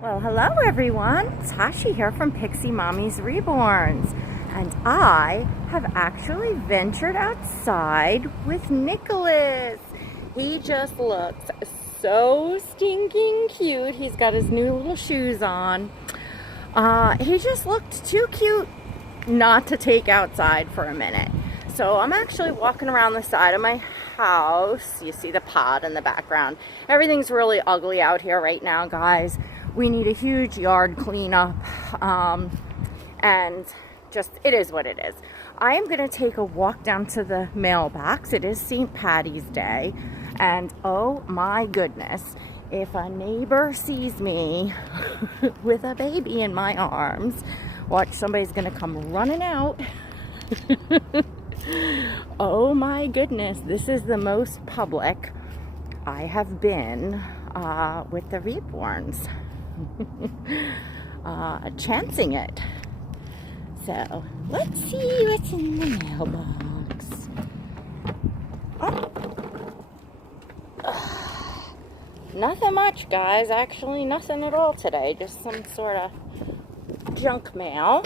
Well, hello everyone. Tashi here from Pixie Mommy's Reborns. And I have actually ventured outside with Nicholas. He just looks so stinking cute. He's got his new little shoes on. He just looked too cute not to take outside for a minute. So I'm actually walking around the side of my house. You see the pod in the background. Everything's really ugly out here right now, guys. We need a huge yard cleanup, and just, it is what it is. I am going to take a walk down to the mailbox. It is St. Patty's Day, and oh my goodness, if a neighbor sees me with a baby in my arms, watch, somebody's going to come running out. Oh my goodness, this is the most public I have been with the Reborns. Chancing it. So let's see what's in the mailbox. Nothing much, guys. Actually, nothing at all today. Just some sort of junk mail.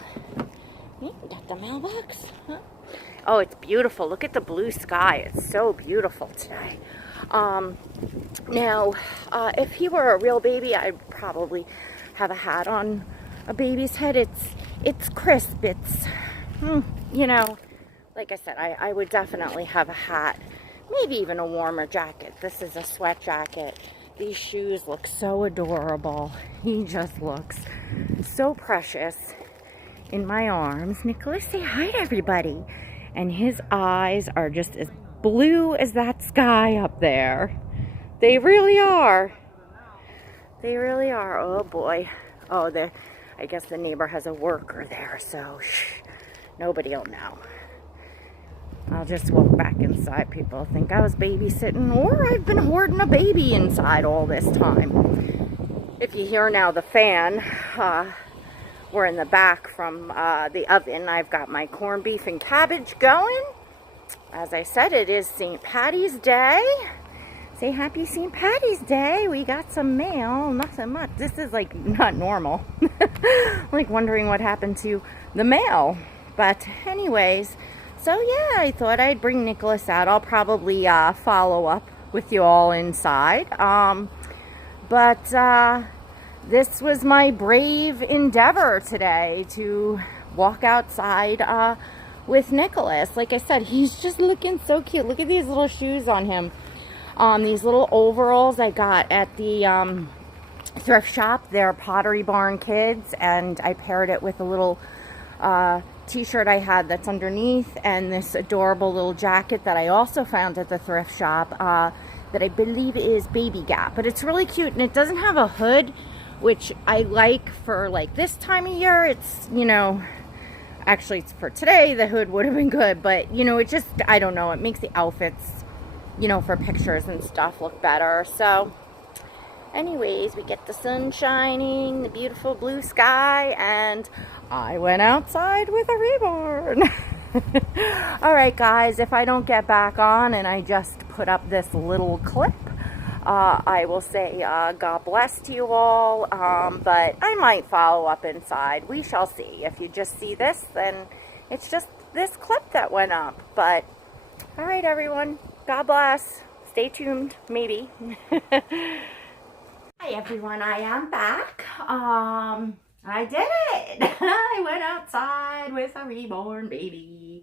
Got the mailbox. Huh? Oh, it's beautiful. Look at the blue sky. It's so beautiful today. Now, if he were a real baby, I'd probably have a hat on a baby's head. It's crisp. It's, you know, like I said, I would definitely have a hat. Maybe even a warmer jacket. This is a sweat jacket. These shoes look so adorable. He just looks so precious in my arms. Nicholas, say hi to everybody. And his eyes are just as blue as that sky up there. They really are. They really are. Oh boy. Oh, I guess the neighbor has a worker there, so shh, nobody will know. I'll just walk back inside. People think I was babysitting, or I've been hoarding a baby inside all this time. If you hear now the fan, we're in the back from the oven. I've got my corned beef and cabbage going. As I said, it is St. Patty's Day. Say happy St. Patty's Day. We got some mail. Nothing much. This is like not normal. Like wondering what happened to the mail. But anyways, so yeah, I thought I'd bring Nicholas out. I'll probably follow up with you all inside. But this was my brave endeavor today, to walk outside with Nicholas. Like I said, he's just looking so cute. Look at these little shoes on him. These little overalls I got at the thrift shop. They're Pottery Barn Kids, and I paired it with a little t-shirt I had that's underneath, and this adorable little jacket that I also found at the thrift shop that I believe is Baby Gap. But it's really cute, and it doesn't have a hood, which I like for like this time of year. It's, you know, actually it's for today, the hood would have been good, but you know, it just, I don't know, it makes the outfits, you know, for pictures and stuff look better. So anyways, we get the sun shining, the beautiful blue sky, and I went outside with a reborn. All right, guys, if I don't get back on and I just put up this little clip, I will say God bless to you all, but I might follow up inside. We shall see. If you just see this, then it's just this clip that went up. But all right, everyone, God bless. Stay tuned, maybe. Hi, everyone. I am back. I did it. I went outside with a reborn baby.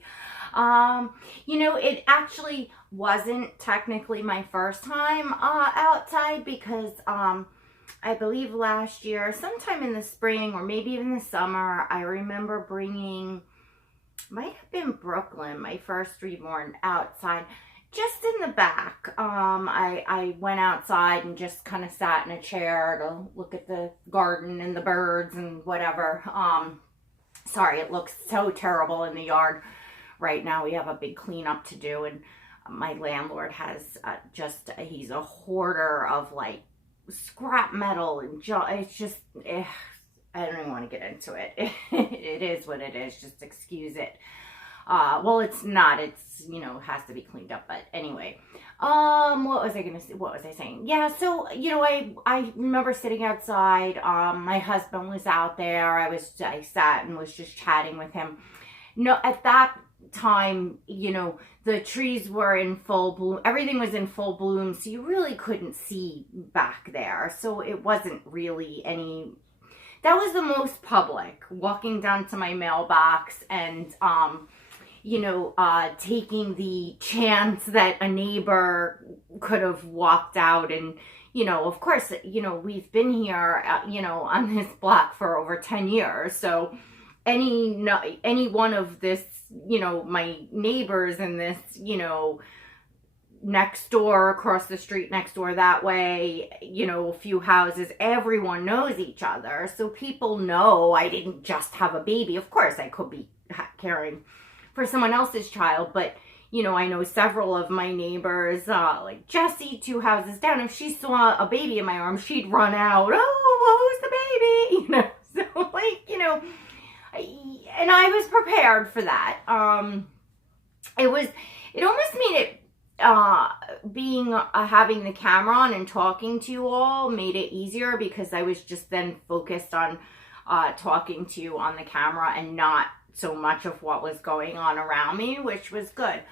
You know, it actually wasn't technically my first time outside, because I believe last year, sometime in the spring or maybe even the summer, I remember bringing, might have been Brooklyn, my first reborn, outside. Just in the back, I went outside and just kind of sat in a chair to look at the garden and the birds and whatever. Sorry, it looks so terrible in the yard right now. We have a big cleanup to do, and my landlord has he's a hoarder of like scrap metal and it's just, I don't even want to get into it. It is what it is. Just excuse it. Well, it's not, it's, you know, has to be cleaned up, but anyway. What was I gonna say? What was I saying? Yeah, so, you know, I remember sitting outside. My husband was out there. I sat and was just chatting with him. No, at that time, you know, the trees were in full bloom. Everything was in full bloom, so you really couldn't see back there. So it wasn't really any, that was the most public, walking down to my mailbox and, you know, taking the chance that a neighbor could have walked out. And, you know, of course, you know, we've been here, you know, on this block for over 10 years. So any one of this, you know, my neighbors in this, you know, next door, across the street, next door that way, you know, a few houses, everyone knows each other. So people know I didn't just have a baby. Of course, I could be caring for someone else's child, but, you know, I know several of my neighbors, like Jessie, 2 houses down. If she saw a baby in my arms, she'd run out, oh, who's the baby? You know, so, like, you know, and I was prepared for that. It almost made it, having the camera on and talking to you all made it easier, because I was just then focused on, talking to you on the camera and not so much of what was going on around me, which was good.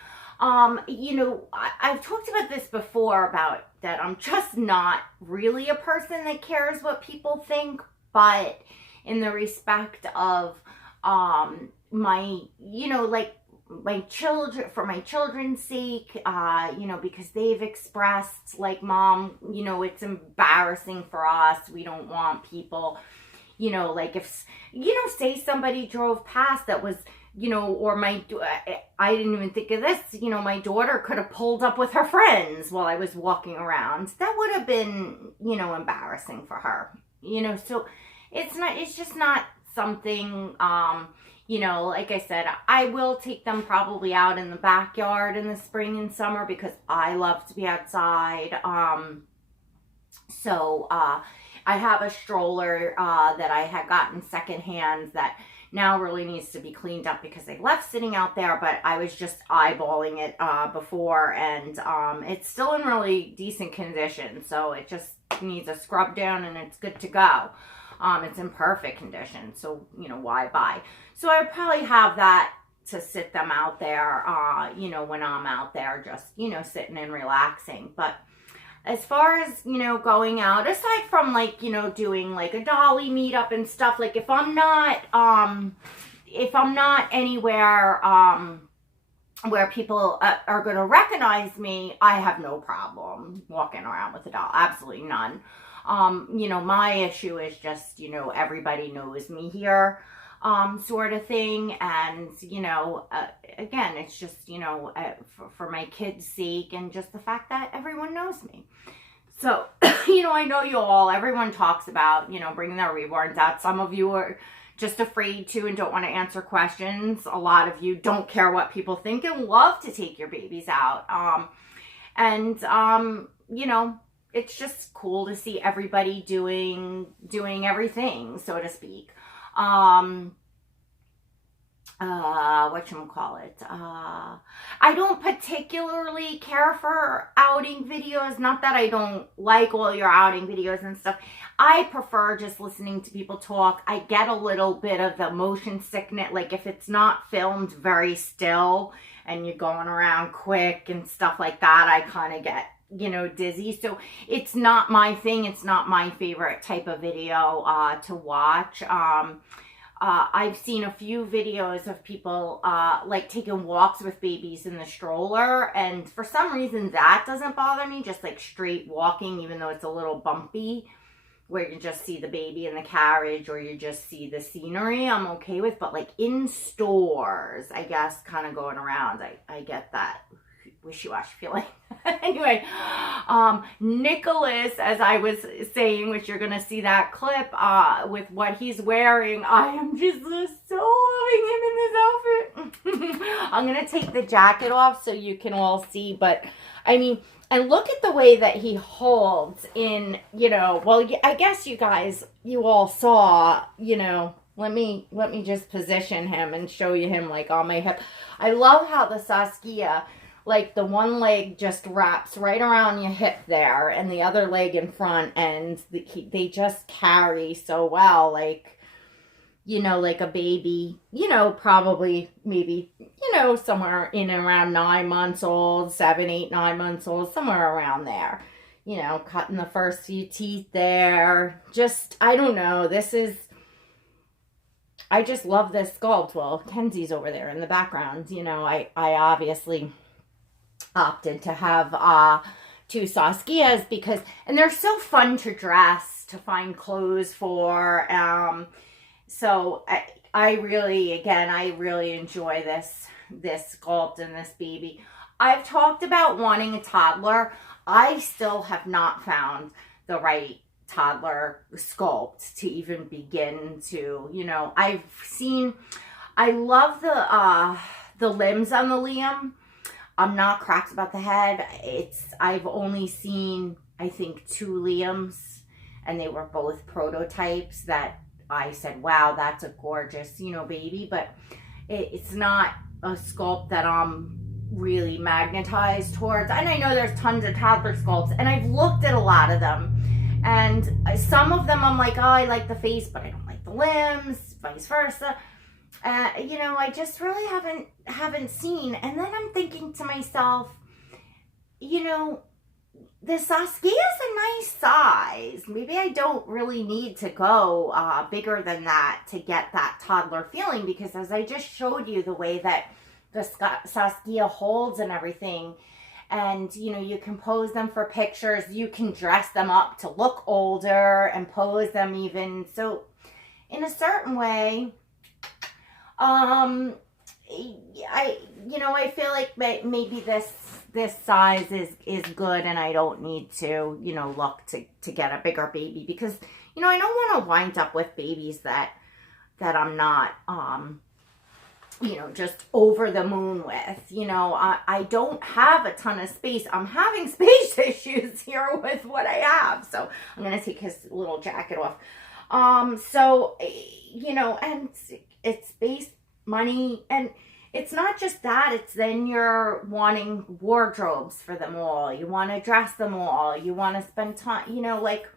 You know, I've talked about this before, about that I'm just not really a person that cares what people think, but in the respect of, my, you know, like my children, for my children's sake, you know, because they've expressed, like, Mom, you know, it's embarrassing for us. We don't want people, you know, like, if, you know, say somebody drove past that was, you know, or I didn't even think of this, you know, my daughter could have pulled up with her friends while I was walking around. That would have been, you know, embarrassing for her, you know. So it's just not something, you know, like I said, I will take them probably out in the backyard in the spring and summer, because I love to be outside. So I have a stroller that I had gotten secondhand that now really needs to be cleaned up, because I left sitting out there, but I was just eyeballing it before, and it's still in really decent condition. So it just needs a scrub down and it's good to go. It's in perfect condition, so, you know, why buy? So I probably have that to sit them out there, you know, when I'm out there, just, you know, sitting and relaxing. But as far as, you know, going out, aside from, like, you know, doing like a dolly meetup and stuff, like, if I'm not anywhere, where people are going to recognize me, I have no problem walking around with a doll. Absolutely none. You know, my issue is just, you know, everybody knows me here, sort of thing. And, you know, again, it's just, you know, for my kids' sake, and just the fact that everyone knows me. So, you know, I know everyone talks about, you know, bringing their reborns out. Some of you are just afraid to and don't want to answer questions. A lot of you don't care what people think and love to take your babies out. You know, it's just cool to see everybody doing everything, so to speak. Whatchamacallit, I don't particularly care for outing videos. Not that I don't like all your outing videos and stuff. I prefer just listening to people talk. I get a little bit of the motion sickness, like if it's not filmed very still and you're going around quick and stuff like that, I kind of get, you know, dizzy. So it's not my thing. It's not my favorite type of video to watch. I've seen a few videos of people like taking walks with babies in the stroller, and for some reason that doesn't bother me. Just like straight walking, even though it's a little bumpy, where you just see the baby in the carriage or you just see the scenery, I'm okay with. But like in stores, I guess, kind of going around, I get that wishy-washy feeling. Anyway, Nicholas, as I was saying, which you're gonna see that clip with what he's wearing, I am just so loving him in this outfit. I'm gonna take the jacket off so you can all see, but I mean, and look at the way that he holds in, you know, well, I guess you guys, you all saw, you know, Let me just position him and show you him like on my hip. I love how the Saskia, like the one leg just wraps right around your hip there and the other leg in front, and they just carry so well, like, you know, like a baby, you know, probably maybe, you know, somewhere in around 9 months old, 7, 8, 9 months old, somewhere around there, you know, cutting the first few teeth there. Just, I don't know, I just love this sculpt. Well, Kenzie's over there in the background. You know, I obviously opted to have 2 Saskias because, and they're so fun to dress, to find clothes for. So I really enjoy this sculpt and this baby. I've talked about wanting a toddler. I still have not found the right toddler sculpt to even begin to, you know, I love the limbs on the Liam. I'm not cracked about the head. I've only seen, I think, 2 Liams, and they were both prototypes that I said, wow, that's a gorgeous, you know, baby, but it's not a sculpt that I'm really magnetized towards. And I know there's tons of toddler sculpts, and I've looked at a lot of them, and some of them I'm like, oh, I like the face, but I don't like the limbs, vice versa. You know, I just really haven't seen. And then I'm thinking to myself, you know, the Saskia is a nice size. Maybe I don't really need to go bigger than that to get that toddler feeling, because as I just showed you, the way that the Saskia holds and everything, and, you know, you can pose them for pictures, you can dress them up to look older and pose them even. So in a certain way, I feel like maybe this size is good, and I don't need to, you know, look to get a bigger baby, because, you know, I don't want to wind up with babies that I'm not, you know, just over the moon with. You know, I don't have a ton of space. I'm having space issues here with what I have. So I'm going to take his little jacket off. So, you know, and it's space, money, and it's not just that. It's then you're wanting wardrobes for them all. You want to dress them all. You want to spend time, you know, like,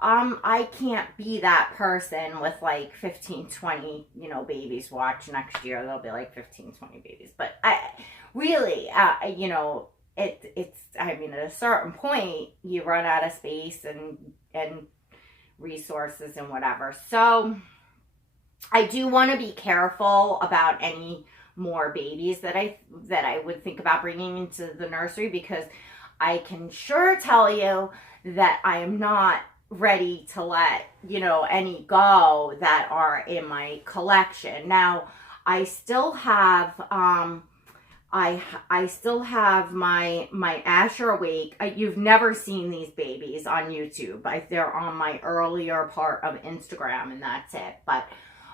I can't be that person with like 15, 20, you know, babies. Watch next year, there'll be like 15, 20 babies. But I really, you know, I mean, at a certain point, you run out of space and resources and whatever. So I do want to be careful about any more babies that I would think about bringing into the nursery, because I can sure tell you that I am not ready to let, you know, any go that are in my collection. Now, I still have I still have my Asher Awake. You've never seen these babies on YouTube. They're on my earlier part of Instagram, and that's it. But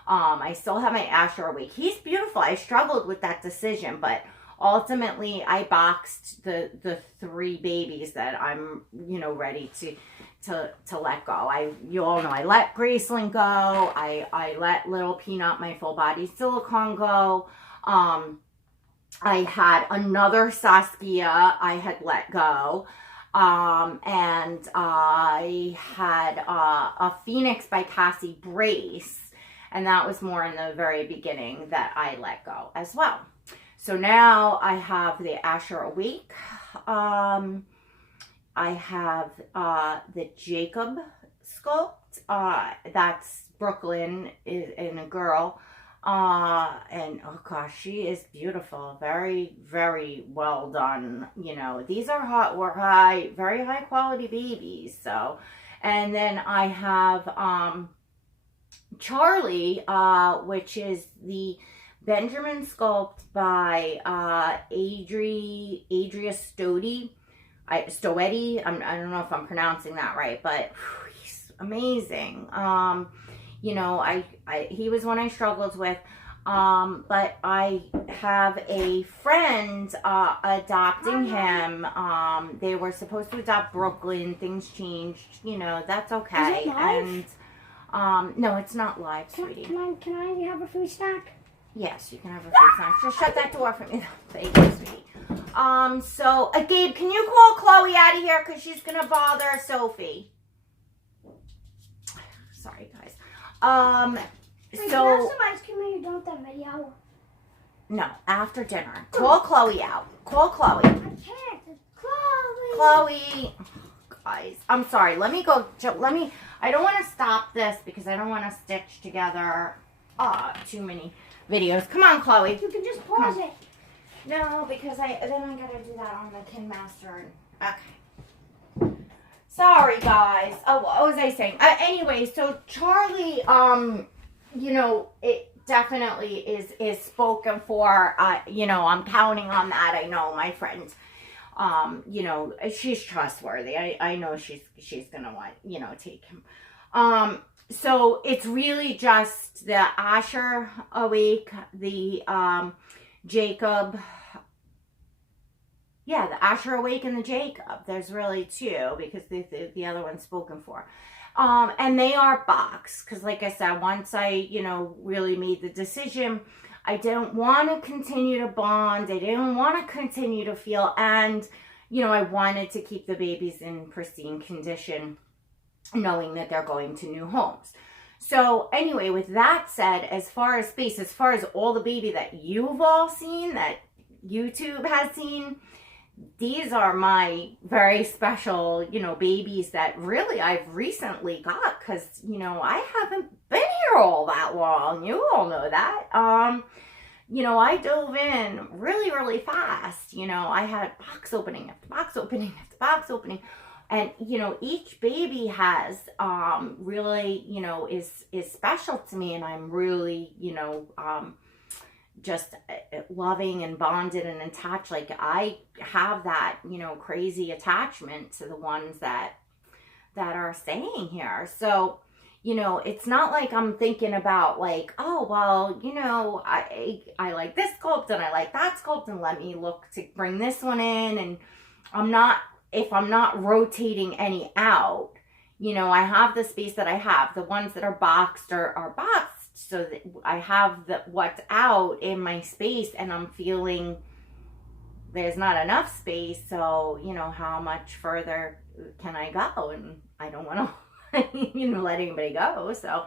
I still have my Asher Awake. He's beautiful. I struggled with that decision, but ultimately I boxed the 3 babies that I'm, you know, ready to let go. You all know I let Graceland go. I let Little Peanut, my full body silicone, go. I had another Saskia I had let go. And I had a Phoenix by Cassie brace, and that was more in the very beginning that I let go as well. So now I have the Asher Awake. I have the Jacob sculpt. That's Brooklyn in a girl. And oh gosh, she is beautiful. Very, very well done. You know, these are very high quality babies. So, and then I have Charlie, which is the Benjamin sculpt by Adria Stoetti. I don't know if I'm pronouncing that right, but he's amazing. You know, he was one I struggled with, but I have a friend adopting him. They were supposed to adopt Brooklyn. Things changed. You know, that's okay. And No, it's not live, sweetie. Can I have a free snack? Yes, you can have a free snack. Just shut that door for me. Thank you, sweetie. So, Gabe, can you call Chloe out of here? Because she's going to bother Sophie. Sorry, guys. Wait, So... can I have some ice cream when you're done with that video? No, after dinner. Call Chloe out. Call Chloe. I can't. It's Chloe. Chloe. Guys, I'm sorry. Let me go. I don't want to stop this because I don't want to stitch together too many videos. Come on, Chloe. You can just pause it. No, because then I gotta do that on the Kin Master. Okay. Sorry, guys. Oh, what was I saying? Anyway, so Charlie, you know, it definitely is spoken for. You know, I'm counting on that. I know my friends. You know, she's trustworthy. I know she's gonna want, you know, take him. So it's really just the Asher awake, the Jacob. Yeah, the Asher awake and the Jacob. There's really two because the other one's spoken for. And they are boxed because, like I said, once I, you know, really made the decision, I didn't want to continue to bond. I didn't want to continue to feel, and, you know, I wanted to keep the babies in pristine condition, knowing that they're going to new homes. So anyway, with that said, as far as space, as far as all the baby that you've all seen, that YouTube has seen, these are my very special, you know, babies that really I've recently got because, you know, I haven't been here all that long. You all know that. You know, I dove in really, really fast. You know, I had box opening after box opening after box opening. And, you know, each baby has really, you know, is special to me. And I'm really, you know, just loving and bonded and attached. Like I have that, you know, crazy attachment to the ones that are staying here. So, you know, it's not like I'm thinking about like, oh, well, you know, I like this sculpt and I like that sculpt and let me look to bring this one in. And if I'm not rotating any out, you know, I have the space that I have. The ones that are boxed are boxed. So that I have what's out in my space and I'm feeling there's not enough space. So, you know, how much further can I go? And I don't want to, you know, let anybody go. So,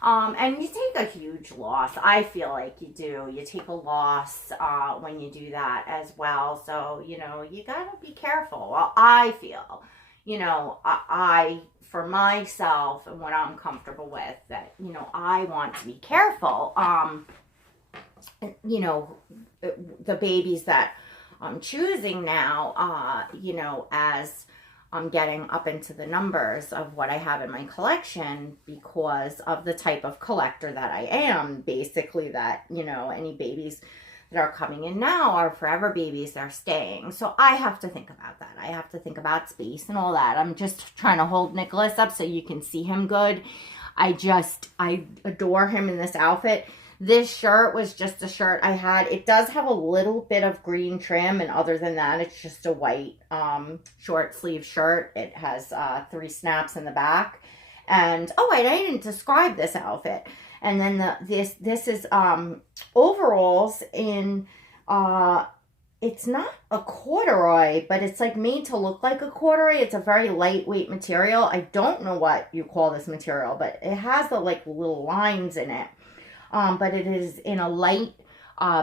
and you take a huge loss. I feel like you do. You take a loss when you do that as well. So, you know, you got to be careful. Well, I feel, you know, I for myself and what I'm comfortable with, that, you know, I want to be careful. You know, the babies that I'm choosing now, you know, as I'm getting up into the numbers of what I have in my collection because of the type of collector that I am, basically, that, you know, any babies that are coming in now are forever babies, they're staying. So I have to think about that. I have to think about space and all that. I'm just trying to hold Nicholas up so you can see him good. I adore him in this outfit. This shirt was just a shirt I had. It does have a little bit of green trim, and other than that, it's just a white short sleeve shirt. It has 3 snaps in the back. And, oh wait, I didn't describe this outfit. And then this is overalls in, it's not a corduroy, but it's like made to look like a corduroy. It's a very lightweight material. I don't know what you call this material, but it has the like little lines in it. But it is in a light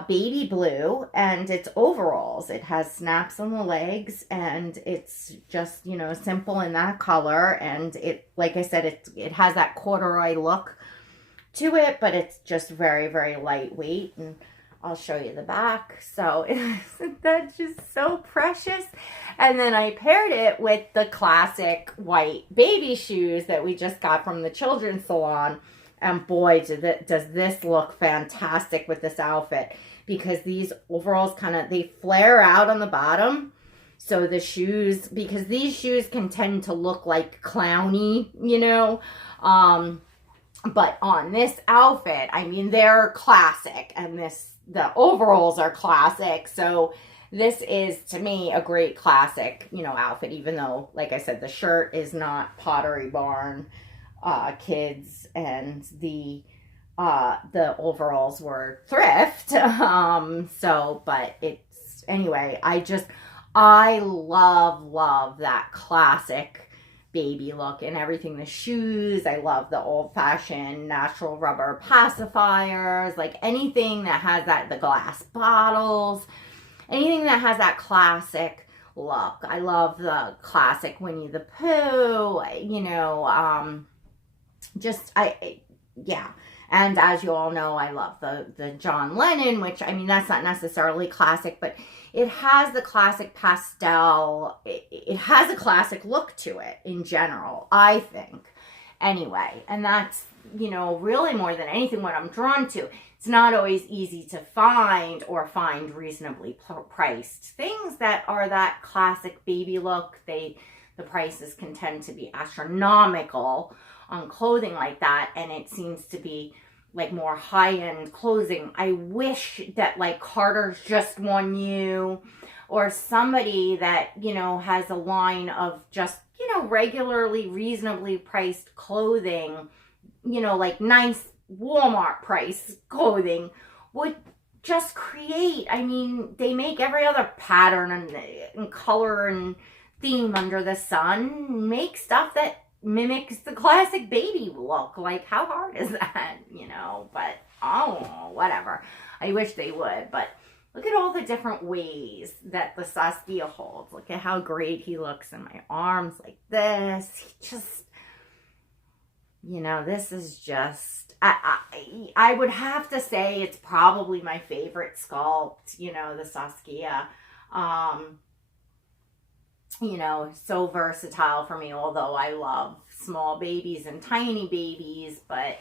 baby blue, and it's overalls. It has snaps on the legs, and it's just, you know, simple in that color. And it, like I said, it has that corduroy look to it, but it's just very, very lightweight. And I'll show you the back. So isn't that just so precious? And then I paired it with the classic white baby shoes that we just got from the children's salon. And boy, does this look fantastic with this outfit, because these overalls they flare out on the bottom. So the shoes, because these shoes can tend to look like clowny, you know, but on this outfit, I mean, they're classic, and the overalls are classic. So this is, to me, a great classic, you know, outfit, even though, like I said, the shirt is not Pottery Barn kids, and the overalls were thrift. But it's, anyway, I love that classic baby look and everything. The shoes, I love the old-fashioned natural rubber pacifiers, like anything that has that, the glass bottles, anything that has that classic look. I love the classic Winnie the Pooh, yeah. And as you all know, I love the John Lennon, which, I mean, that's not necessarily classic, but it has the classic pastel. It has a classic look to it in general, I think. Anyway, and that's, really more than anything what I'm drawn to. It's not always easy to find or find reasonably priced things that are that classic baby look. The prices can tend to be astronomical on clothing like that, and it seems to be like more high-end clothing. I wish that like Carter's Just One You, or somebody that has a line of just regularly reasonably priced clothing, like nice Walmart price clothing, would just create, I mean, they make every other pattern and color and theme under the sun, make stuff that mimics the classic baby look. Like, how hard is that? But oh, whatever. I wish they would. But look at all the different ways that the Saskia holds. Look at how great he looks in my arms, like this. He just, this is just, I would have to say it's probably my favorite sculpt, the Saskia. So versatile for me, although I love small babies and tiny babies, but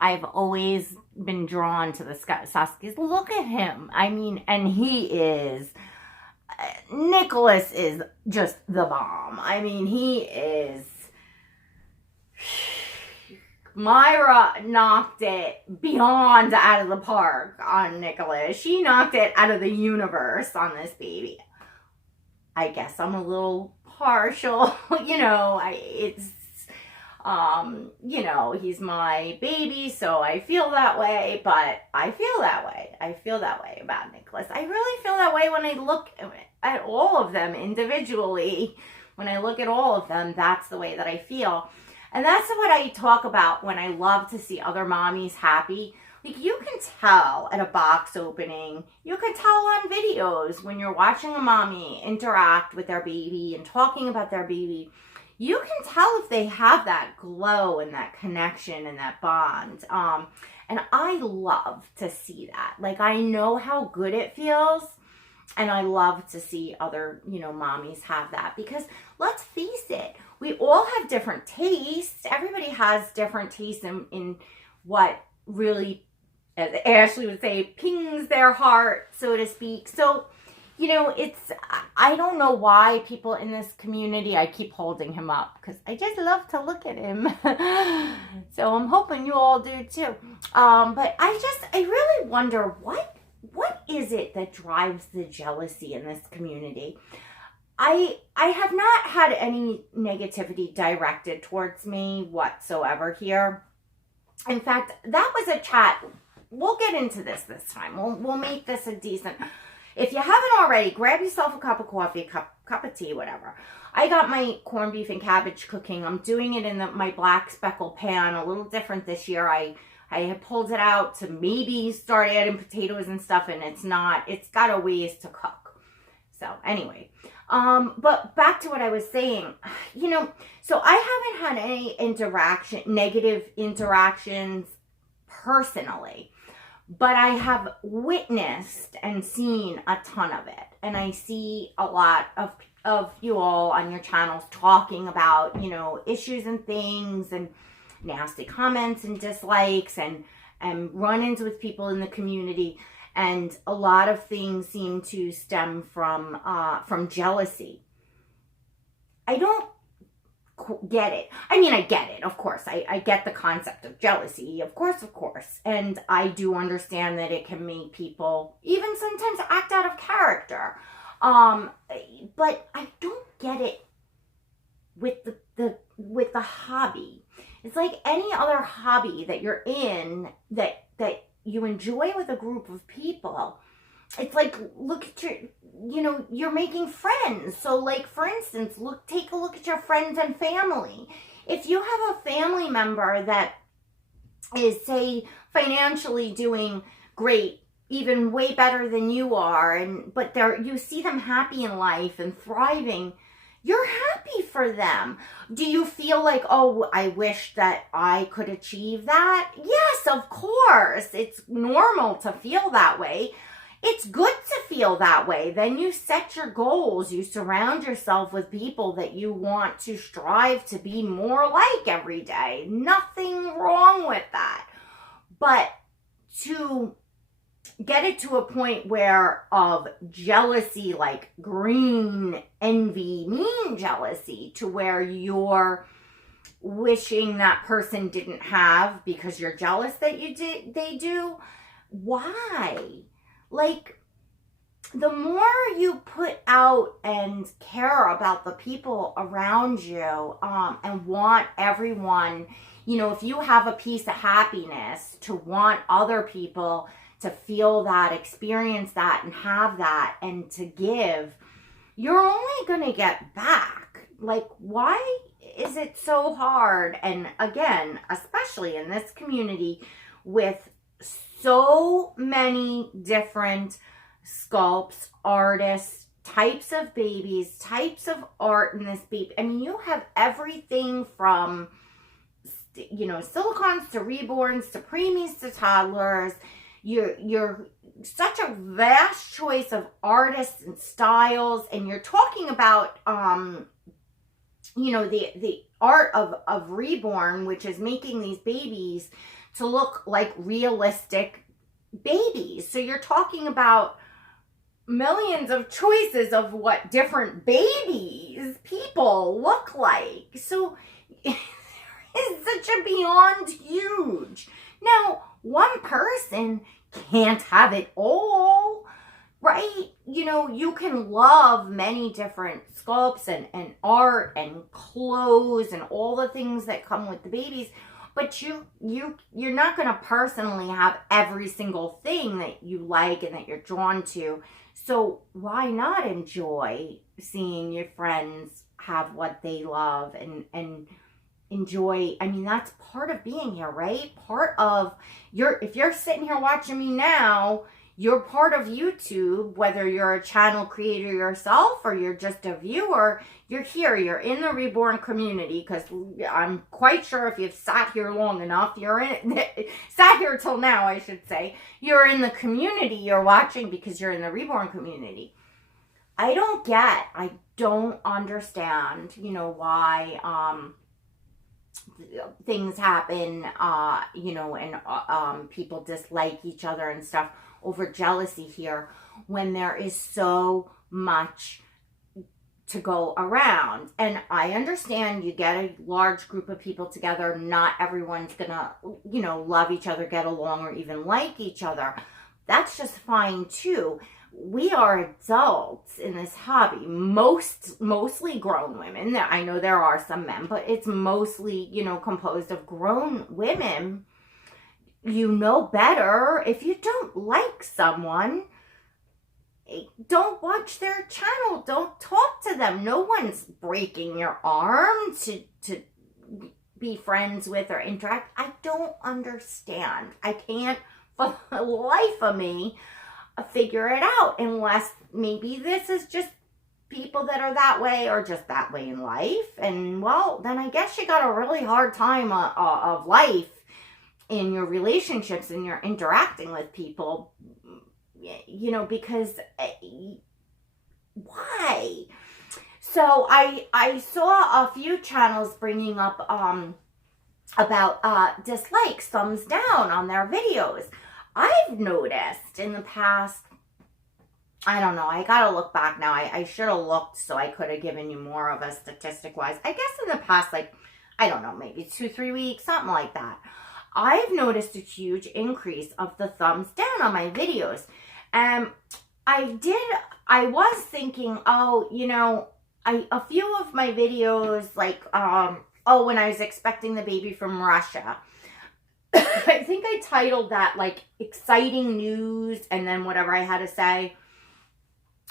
I've always been drawn to the Saskias. Look at him. I mean, and Nicholas is just the bomb. I mean, he is, Myra knocked it beyond out of the park on Nicholas. She knocked it out of the universe on this baby. I guess I'm a little partial, he's my baby, so I feel that way, but I feel that way about Nicholas. I really feel that way when I look at all of them individually. When I look at all of them, that's the way that I feel. And that's what I talk about when I love to see other mommies happy. Like, you can tell at a box opening, you can tell on videos when you're watching a mommy interact with their baby and talking about their baby. You can tell if they have that glow and that connection and that bond. And I love to see that. Like, I know how good it feels. And I love to see other, mommies have that. Because let's face it, we all have different tastes. Everybody has different tastes in what really, as Ashley would say, pings their heart, so to speak. So, I don't know why people in this community, I keep holding him up because I just love to look at him. So I'm hoping you all do too. But I really wonder what is it that drives the jealousy in this community? I have not had any negativity directed towards me whatsoever here. In fact, that was a chat. We'll get into this time. We'll make this a decent. If you haven't already, grab yourself a cup of coffee, cup of tea, whatever. I got my corned beef and cabbage cooking. I'm doing it in my black speckle pan, a little different this year. I had pulled it out to maybe start adding potatoes and stuff, and it's got a ways to cook. So anyway, but back to what I was saying, so I haven't had any negative interactions personally, but I have witnessed and seen a ton of it. And I see a lot of you all on your channels talking about, issues and things and nasty comments and dislikes and run-ins with people in the community. And a lot of things seem to stem from jealousy. I don't get it. I mean, I get it, of course. I get the concept of jealousy, of course. And I do understand that it can make people even sometimes act out of character. But I don't get it with the with the hobby. It's like any other hobby that you're in that you enjoy with a group of people. It's like, look at your, you're making friends. So like, for instance, take a look at your friends and family. If you have a family member that is, say, financially doing great, even way better than you are, but you see them happy in life and thriving, you're happy for them. Do you feel like, oh, I wish that I could achieve that? Yes, of course. It's normal to feel that way. It's good to feel that way. Then you set your goals. You surround yourself with people that you want to strive to be more like every day. Nothing wrong with that. But to get it to a point where of jealousy, like green envy, mean jealousy, to where you're wishing that person didn't have because you're jealous that they do. Why? Like, the more you put out and care about the people around you, and want everyone, if you have a piece of happiness, to want other people to feel that, experience that, and have that, and to give, you're only going to get back. Like, why is it so hard? And again, especially in this community with so many different sculpts, artists, types of babies, types of art in this baby. I mean, you have everything from, silicons to reborns to preemies to toddlers. You're such a vast choice of artists and styles, and you're talking about the art of Reborn, which is making these babies to look like realistic babies. So you're talking about millions of choices of what different people look like. So it's such a beyond huge. Now, one person can't have it all, right? You can love many different sculpts and art and clothes and all the things that come with the babies, but you're not going to personally have every single thing that you like and that you're drawn to. So why not enjoy seeing your friends have what they love and enjoy? I mean, that's part of being here, right? Part of if you're sitting here watching me now, you're part of YouTube, whether you're a channel creator yourself or you're just a viewer. You're here, you're in the Reborn community, because I'm quite sure if you've sat here long enough, sat here till now, I should say, you're in the community, you're watching because you're in the Reborn community. I don't understand, why, things happen, and people dislike each other and stuff over jealousy here, when there is so much to go around. And I understand you get a large group of people together, not everyone's gonna, love each other, get along, or even like each other. That's just fine too. We are adults in this hobby, mostly grown women. I know there are some men, but it's mostly, composed of grown women. You know better. If you don't like someone, don't watch their channel. Don't talk to them. No one's breaking your arm to be friends with or interact. I don't understand. I can't, for the life of me, figure it out, unless maybe this is just people that are that way or just that way in life. And well, then I guess you got a really hard time of life in your relationships and you're interacting with people, because why? So I saw a few channels bringing up about dislikes, thumbs down on their videos. I've noticed in the past, I don't know, I gotta look back now. I should have looked so I could have given you more of a statistic wise. I guess in the past, I don't know, maybe 2-3 weeks, something like that, I've noticed a huge increase of the thumbs down on my videos. I was thinking, a few of my videos, oh, when I was expecting the baby from Russia. I think I titled that like exciting news and then whatever I had to say.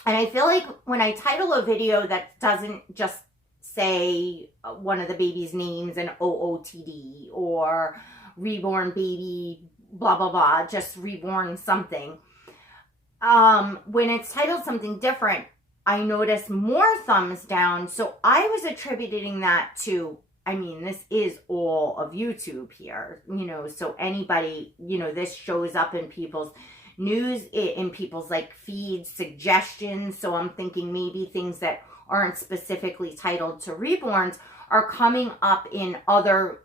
And I feel like when I title a video that doesn't just say one of the baby's names and OOTD or reborn baby, blah, blah, blah, just reborn something. When it's titled something different, I notice more thumbs down. So I was attributing that to, I mean, this is all of YouTube here, you know, so anybody, you know, this shows up in people's news, in people's like feeds, suggestions. So I'm thinking maybe things that aren't specifically titled to Reborns are coming up in other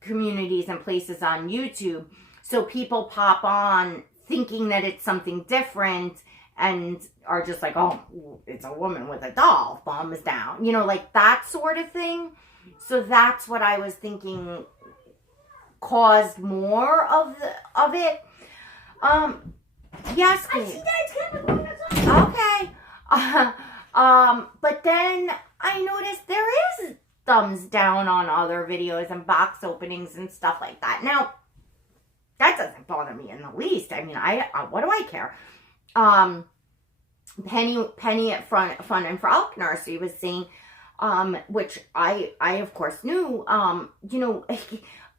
communities and places on YouTube. So people pop on thinking that it's something different and are just like, oh, it's a woman with a doll, thumbs down, you know, like that sort of thing. So that's what I was thinking caused more of it. Yes, I please. see that it's kind of going outside. Okay. But then I noticed there is thumbs down on other videos and box openings and stuff like that. Now, that doesn't bother me in the least. I mean, what do I care? Penny at Fun and Frolic Nursery was saying, which I of course knew, you know,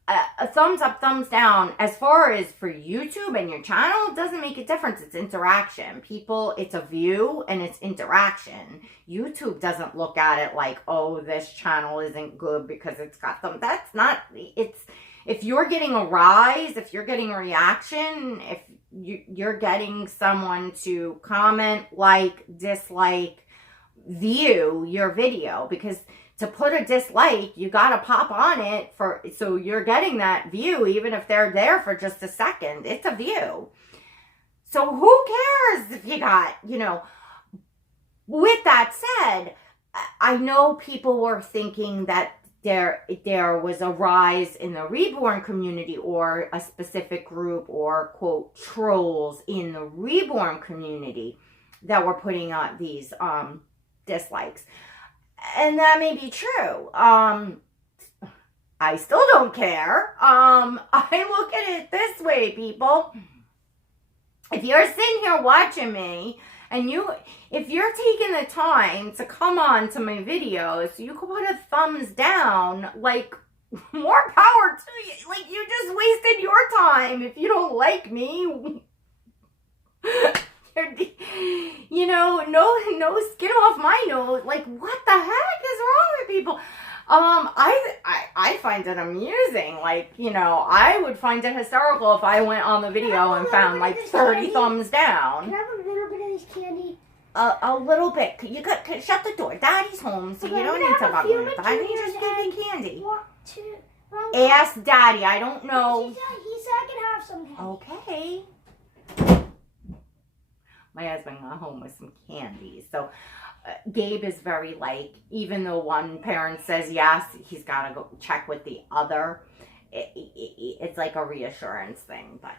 a thumbs up, thumbs down, as far as for YouTube and your channel, it doesn't make a difference. It's interaction. People, it's a view and it's interaction. YouTube doesn't look at it like, oh, this channel isn't good because it's got them. That's not, it's, if you're getting a rise, if you're getting a reaction, if you're getting someone to comment, like, dislike, view your video, because to put a dislike, you got to pop on it so you're getting that view, even if they're there for just a second. It's a view. So who cares if you got, you know. With that said, I know people were thinking that there was a rise in the Reborn community or a specific group or, quote, trolls in the Reborn community that were putting out these dislikes. And that may be true. I still don't care. I look at it this way, people. If you're sitting here watching me, and if you're taking the time to come on to my videos, you can put a thumbs down, like, more power to you. Like, you just wasted your time if you don't like me. You know, no skin off my nose. Like, what the heck is wrong with people? I find it amusing. Like, you know, I would find it hysterical if I went on the video and found like 30 thumbs down. Can I have a little bit of this candy? A little bit. You got shut the door. Daddy's home, so you don't need to bother me. I can just give you candy. Ask Daddy. I don't know. He said I can have some candy. Okay. My husband got home with some candy. So Gabe is very like, even though one parent says yes, he's got to go check with the other. It's like a reassurance thing, but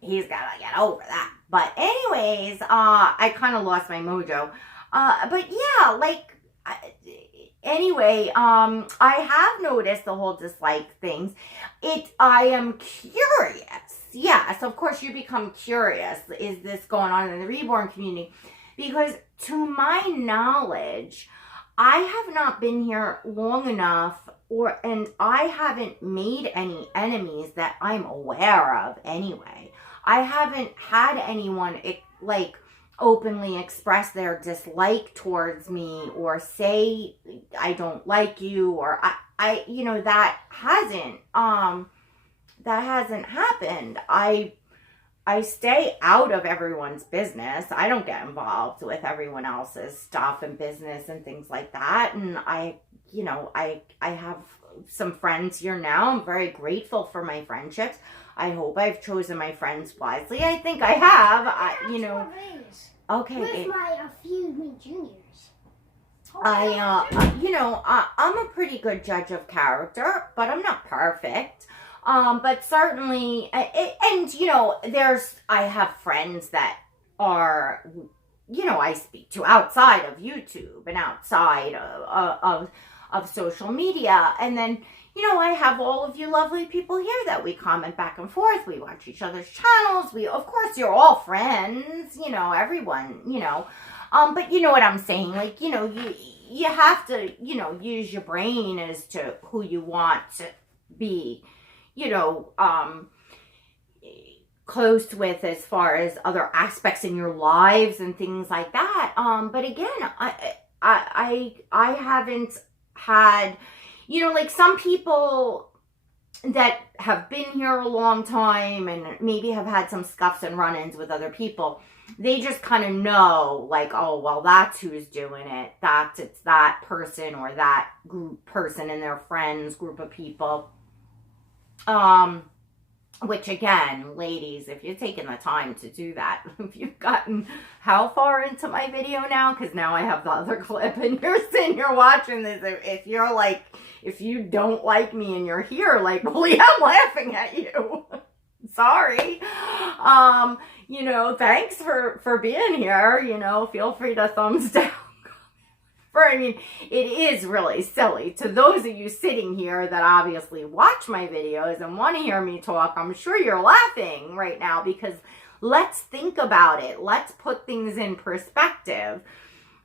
he's got to get over that. But anyways, I kind of lost my mojo. But yeah, like, anyway, I have noticed the whole dislike things. I am curious. Yes, of course you become curious. Is this going on in the Reborn community? Because to my knowledge, I have not been here long enough, and I haven't made any enemies that I'm aware of anyway. I haven't had anyone like openly express their dislike towards me or say I don't like you, or I you know, that hasn't happened. I stay out of everyone's business. I don't get involved with everyone else's stuff and business and things like that. And I have some friends here now. I'm very grateful for my friendships. I hope I've chosen my friends wisely. I think I have. Okay. With my few juniors. I'm a pretty good judge of character, but I'm not perfect. But certainly, and you know, I have friends that are, you know, I speak to outside of YouTube and outside of social media. And then, you know, I have all of you lovely people here that we comment back and forth. We watch each other's channels. We, of course, you're all friends, you know, everyone, you know. But you know what I'm saying? Like, you know, you have to, you know, use your brain as to who you want to be, you know, close with as far as other aspects in your lives and things like that. But again, I haven't had, you know, like some people that have been here a long time and maybe have had some scuffs and run-ins with other people. They just kind of know, like, oh, well, that's who's doing it. It's that person or that person and their friends, group of people. Which again, ladies, if you're taking the time to do that, if you've gotten how far into my video now, because now I have the other clip and you're sitting here watching this, if you're like, if you don't like me and you're here, like, well, yeah, I'm laughing at you. Sorry. You know, thanks for being here. You know, feel free to thumbs down. I mean, it is really silly. To those of you sitting here that obviously watch my videos and want to hear me talk, I'm sure you're laughing right now because let's think about it. Let's put things in perspective.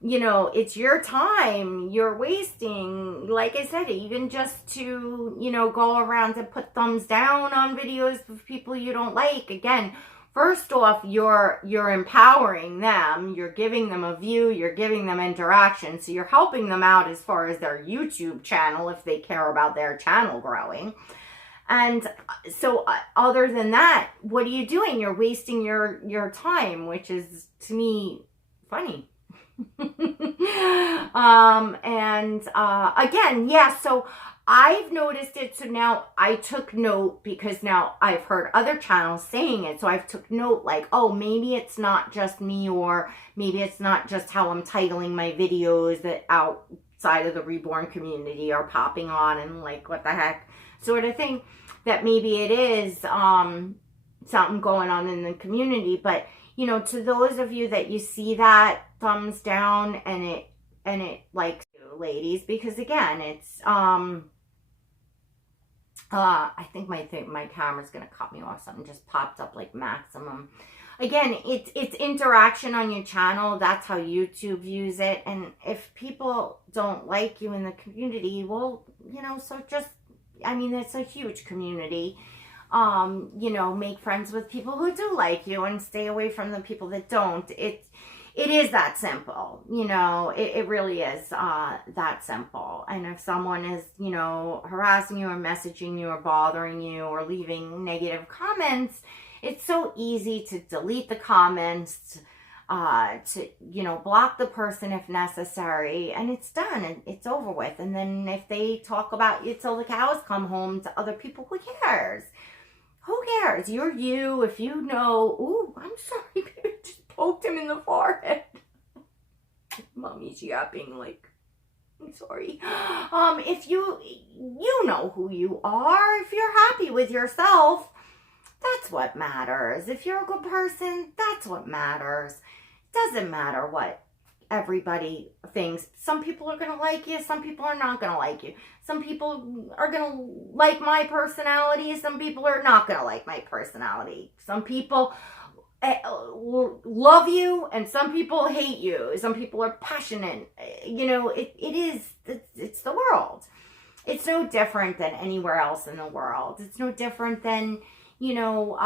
You know, it's your time you're wasting, like I said, even just to, you know, go around and put thumbs down on videos of people you don't like. Again, first off, you're empowering them, you're giving them a view, you're giving them interaction, so you're helping them out as far as their YouTube channel if they care about their channel growing. And so other than that, what are you doing? You're wasting your time, which is, to me, funny. Again, yeah, so I've noticed it, so now I took note because now I've heard other channels saying it, so I've took note like, oh, maybe it's not just me, or maybe it's not just how I'm titling my videos that outside of the Reborn community are popping on and like, what the heck, sort of thing, that maybe it is something going on in the community. But, you know, to those of you that you see that thumbs down and it like, ladies, because again, it's I think my camera's gonna cut me off. Something just popped up like maximum. Again, it's interaction on your channel. That's how YouTube views it. And if people don't like you in the community, well, you know, so just, I mean, it's a huge community. You know, make friends with people who do like you and stay away from the people that don't. It is that simple, you know, it really is that simple. And if someone is, you know, harassing you or messaging you or bothering you or leaving negative comments, it's so easy to delete the comments, to, you know, block the person if necessary, and it's done and it's over with. And then if they talk about you till the cows come home to other people, who cares? Who cares? You're you. If you know, ooh, I'm sorry, baby, just poked him in the forehead. Mommy's yapping like, I'm sorry. If you know who you are, if you're happy with yourself, that's what matters. If you're a good person, that's what matters. It doesn't matter what everybody thinks. Some people are going to like you. Some people are not going to like you. Some people are going to like my personality. Some people are not going to like my personality. Some people love you and some people hate you. Some people are passionate. You know, it's the world. It's no different than anywhere else in the world. It's no different than, you know,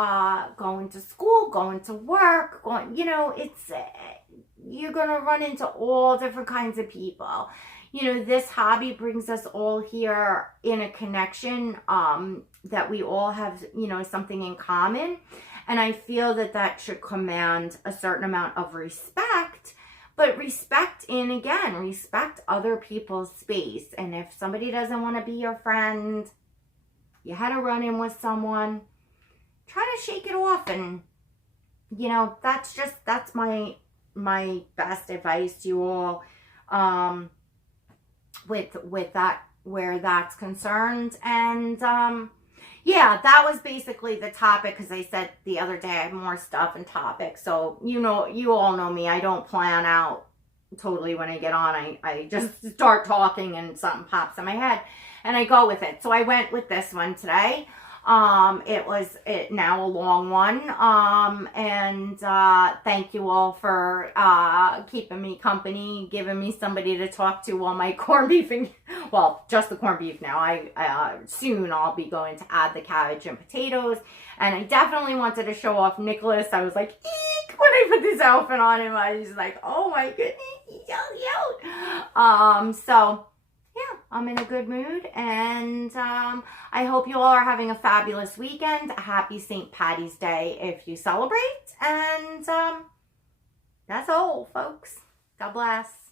going to school, going to work, you know, it's, you're going to run into all different kinds of people. You know, this hobby brings us all here in a connection, that we all have, you know, something in common. And I feel that that should command a certain amount of respect, but respect respect other people's space. And if somebody doesn't want to be your friend, you had a run in with someone, try to shake it off. And, you know, that's my best advice to you all, with that, where that's concerned. And, yeah, that was basically the topic, because I said the other day I have more stuff and topics. So, you know, you all know me. I don't plan out totally when I get on, I just start talking and something pops in my head and I go with it. So I went with this one today. It was now a long one. And thank you all for keeping me company, giving me somebody to talk to while my corned beef and, well, just the corned beef now. Soon I'll be going to add the cabbage and potatoes. And I definitely wanted to show off Nicholas. I was like, eek, when I put this outfit on him, I was like, oh my goodness, he's so cute. So yeah, I'm in a good mood, and I hope you all are having a fabulous weekend. Happy St. Patty's Day if you celebrate, and that's all, folks. God bless.